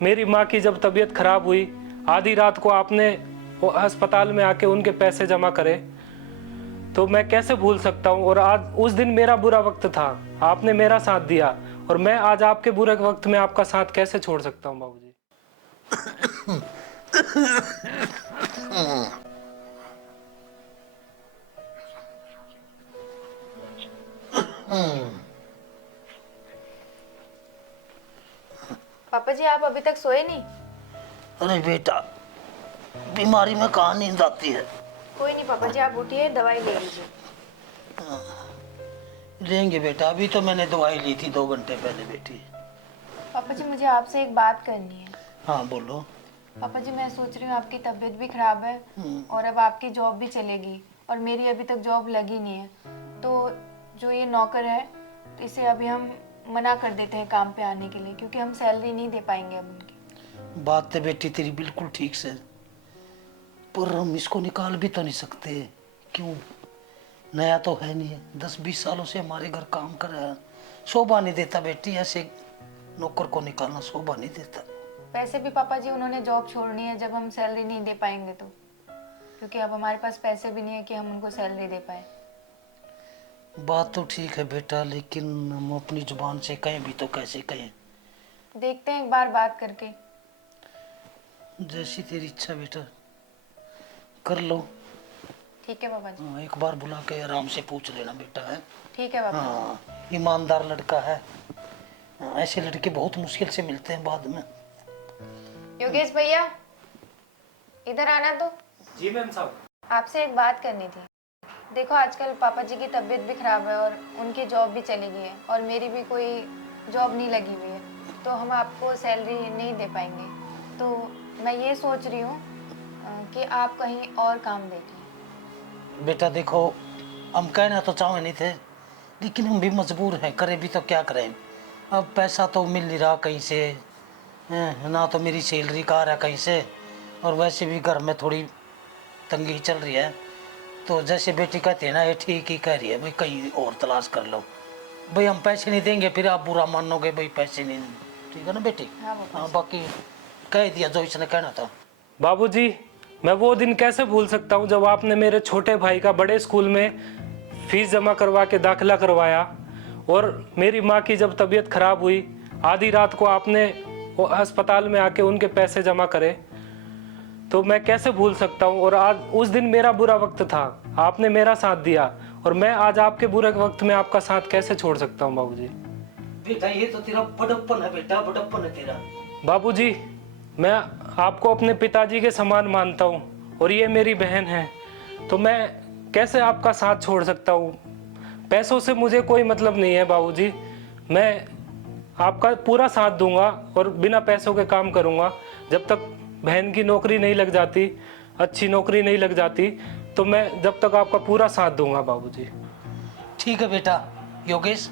मेरी माँ की जब तबीयत खराब हुई, आधी रात को आपने वो अस्पताल में आके उनके पैसे जमा करे, तो मैं कैसे भूल सकता हूँ। और आज उस दिन मेरा बुरा वक्त था, आपने मेरा साथ दिया, और मैं आज आपके बुरे वक्त में आपका साथ कैसे छोड़ सकता हूँ बाबूजी। पापा जी, आप अभी तक सोए नहीं? अरे बेटा, बीमारी में कहाँ नींद आती है। कोई नहीं पापा जी, आप उठिए, दवाई ले लीजिए। लेंगे बेटा, अभी तो मैंने दवाई ली थी 2 घंटे पहले बेटी। पापा जी, मुझे आपसे एक बात करनी है। हाँ बोलो। पापा जी, मैं सोच रही हूँ आपकी तबीयत भी खराब है और अब आपकी जॉब भी चलेगी और मेरी अभी तक जॉब लगी नहीं है। तो जो ये नौकर है, इसे अभी हम मना कर देते हैं काम पे आने के लिए, क्योंकि हम सैलरी नहीं दे पाएंगे अब उनकी। बात तो बेटी तेरी बिल्कुल ठीक से, पर हम इसको निकाल भी तो नहीं सकते। क्यों? नया तो है नहीं है, 10-20 सालों से हमारे घर काम कर रहा है। शोभा नहीं देता बेटी, ऐसे नौकर को निकालना शोभा नहीं देता। वैसे भी पापा जी, उन्होंने जॉब छोड़नी है जब हम सैलरी नहीं दे पाएंगे तो, क्योंकि अब हमारे पास पैसे भी नहीं है कि हम उनको सैलरी दे पाए। बात तो ठीक है बेटा, लेकिन हम अपनी जुबान से कहें भी तो कैसे कहें। देखते हैं एक बार बात करके। जैसी तेरी इच्छा बेटा, कर लो। ठीक है पापा जी। हाँ, एक बार बुला के आराम से पूछ लेना बेटा है। ठीक है पापा। हाँ, ईमानदार लड़का है। हाँ, ऐसे लड़के बहुत मुश्किल से मिलते हैं बाद में। योगेश भैया, इधर आना तो। जी मैम साहब। आपसे एक बात करनी थी। देखो, आजकल पापा जी की तबीयत भी खराब है और उनकी जॉब भी चली गई है और मेरी भी कोई जॉब नहीं लगी हुई है, तो हम आपको सैलरी नहीं दे पाएंगे। तो मैं ये सोच रही हूँ कि आप कहीं और काम देख लें। बेटा देखो, हम कहना तो चाहे नहीं थे, लेकिन हम भी मजबूर हैं, करें भी तो क्या करें। अब पैसा तो मिल नहीं रहा कहीं से, ना तो मेरी सैलरी का आ रहा कहीं से, और वैसे भी घर में थोड़ी तंगी चल रही है। तो जैसे बेटी कहती है ना, ये ठीक ही कह रही है भाई, कहीं और तलाश कर लो। भाई हम पैसे नहीं देंगे, फिर आप बुरा मानोगे भाई पैसे नहीं। ठीक है ना बेटी? हाँ, बाकी कह दिया जो इसने कहना था। बाबूजी, मैं वो दिन कैसे भूल सकता हूँ जब आपने मेरे छोटे भाई का बड़े स्कूल में फीस जमा करवा के दाखिला करवाया, और मेरी माँ की जब तबीयत खराब हुई, आधी रात को आपने वो अस्पताल में आके उनके पैसे जमा करे, तो मैं कैसे भूल सकता हूँ। और आज उस दिन मेरा बुरा वक्त था, आपने मेरा साथ दिया, और मैं आज आपके बुरे वक्त में आपका साथ कैसे छोड़ सकता हूँ बाबूजी। बेटा ये तो तेरा बड़प्पन है बेटा, बड़प्पन है तेरा। बाबूजी, मैं आपको अपने पिताजी के समान मानता हूँ, और ये मेरी बहन है, तो मैं कैसे आपका साथ छोड़ सकता हूँ। पैसों से मुझे कोई मतलब नहीं है बाबूजी, मैं आपका पूरा साथ दूंगा और बिना पैसों के काम करूंगा। जब तक बहन की नौकरी नहीं लग जाती, अच्छी नौकरी नहीं लग जाती, तो मैं जब तक आपका पूरा साथ दूंगा बाबूजी। ठीक है बेटा योगेश,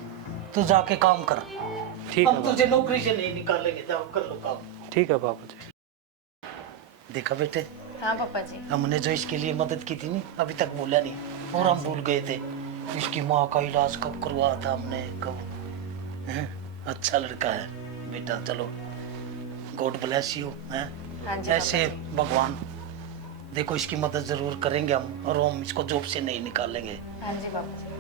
तू जाके काम कर। ठीक है हम तुझे नौकरी से नहीं निकालेंगे, जाओ कर लो काम। ठीक है बाबूजी। देखा बेटे, हाँ पापा जी। हमने जो इसके लिए मदद की थी नहीं, अभी तक बोला नहीं, और हम भूल गए थे। इसकी माँ का इलाज कब करवाया था हमने, कब। अच्छा लड़का है बेटा, चलो गॉड ब्लेस यू। हाँ जी ऐसे भगवान देखो, इसकी मदद जरूर करेंगे हम, और हम इसको जॉब से नहीं निकालेंगे। हाँ जी पापा जी।